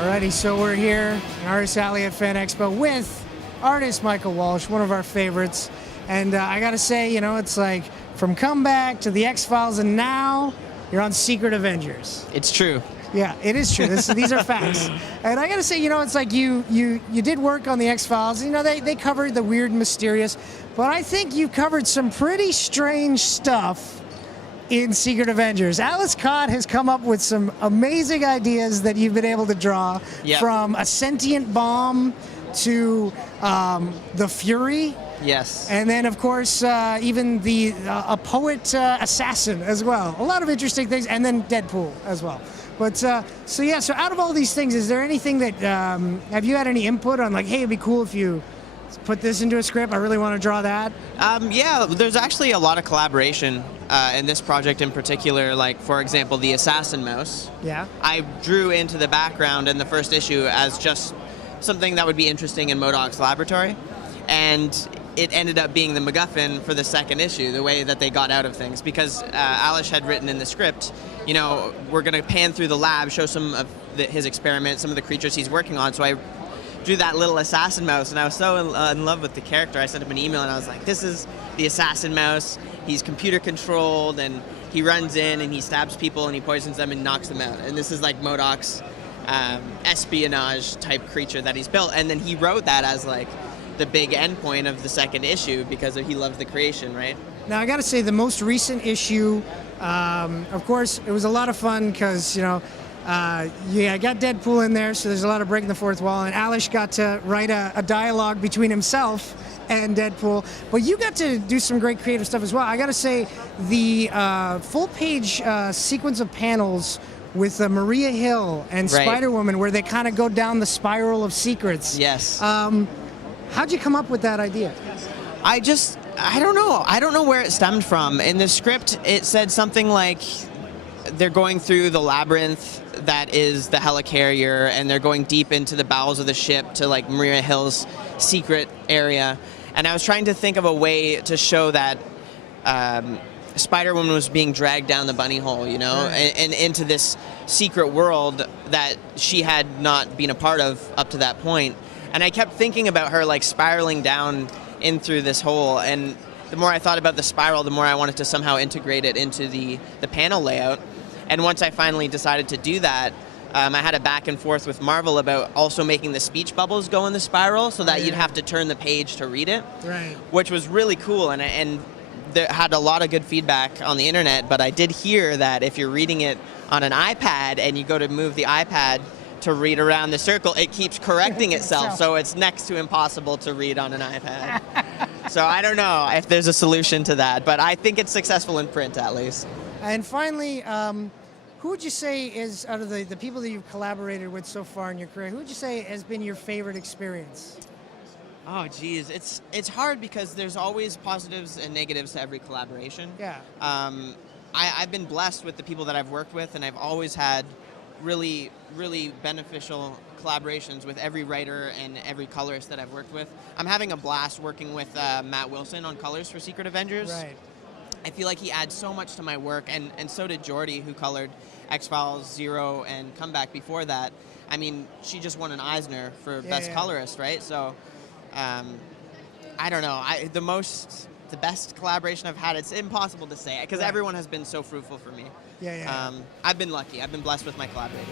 Alrighty, so we're here in Artist Alley at Fan Expo with artist Michael Walsh, one of our favorites. And I gotta say, you know, it's like from Comeback to the X-Files, and now you're on Secret Avengers. It's true. Yeah, it is true. These are facts. And I gotta say, you know, it's like you did work on the X-Files. You know, they covered the weird, mysterious, but I think you covered some pretty strange stuff in Secret Avengers. Ales Kot has come up with some amazing ideas that you've been able to draw, from a sentient bomb to the Fury. Yes. And then, of course, even a poet assassin as well. A lot of interesting things, and then Deadpool as well. But so out of all these things, is there anything that have you had any input on? Like, hey, it'd be cool if you put this into a script. I really want to draw that. Yeah, there's actually a lot of collaboration in this project in particular. Like, for example, the assassin mouse. Yeah. I drew into the background in the first issue as just something that would be interesting in MODOK's laboratory, and it ended up being the MacGuffin for the second issue, the way that they got out of things, because Alish had written in the script, you know, we're going to pan through the lab, show some of his experiments, some of the creatures he's working on. So I drew that little assassin mouse, and I was so in love with the character. I sent him an email, and I was like, this is the assassin mouse. He's computer controlled, and he runs in, and he stabs people, and he poisons them, and knocks them out. And this is like MODOK's espionage type creature that he's built. And then he wrote that as like the big endpoint of the second issue because he loved the creation, right? Now, I got to say, the most recent issue, of course, it was a lot of fun because, you know, I got Deadpool in there, so there's a lot of breaking the fourth wall, and Alish got to write a dialogue between himself and Deadpool. But you got to do some great creative stuff as well. I got to say, the full-page sequence of panels with Maria Hill and Spider-Woman, where they kind of go down the spiral of secrets. Yes. How'd you come up with that idea? I don't know. I don't know where it stemmed from. In the script, it said something like they're going through the labyrinth that is the helicarrier, and they're going deep into the bowels of the ship to like Maria Hill's secret area. And I was trying to think of a way to show that Spider-Woman was being dragged down the bunny hole, you know, and into this secret world that she had not been a part of up to that point. And I kept thinking about her like spiraling down in through this hole, and the more I thought about the spiral, the more I wanted to somehow integrate it into the panel layout. And once I finally decided to do that, I had a back and forth with Marvel about also making the speech bubbles go in the spiral so that you'd have to turn the page to read it, which was really cool. And there had a lot of good feedback on the internet, but I did hear that if you're reading it on an iPad and you go to move the iPad to read around the circle, it keeps correcting itself, so it's next to impossible to read on an iPad. So I don't know if there's a solution to that, but I think it's successful in print at least. And finally, who would you say is, out of the people that you've collaborated with so far in your career, who would you say has been your favorite experience? Oh, geez. It's hard because there's always positives and negatives to every collaboration. Yeah. I've been blessed with the people that I've worked with, and I've always had really, really beneficial collaborations with every writer and every colorist that I've worked with. I'm having a blast working with Matt Wilson on colors for Secret Avengers. Right. I feel like he adds so much to my work, and so did Jordy, who colored X-Files, Zero, and Comeback before that. I mean, she just won an Eisner for Best Colorist, right? So, I don't know. The best collaboration I've had, it's impossible to say, because everyone has been so fruitful for me. Yeah. I've been lucky. I've been blessed with my collaborators.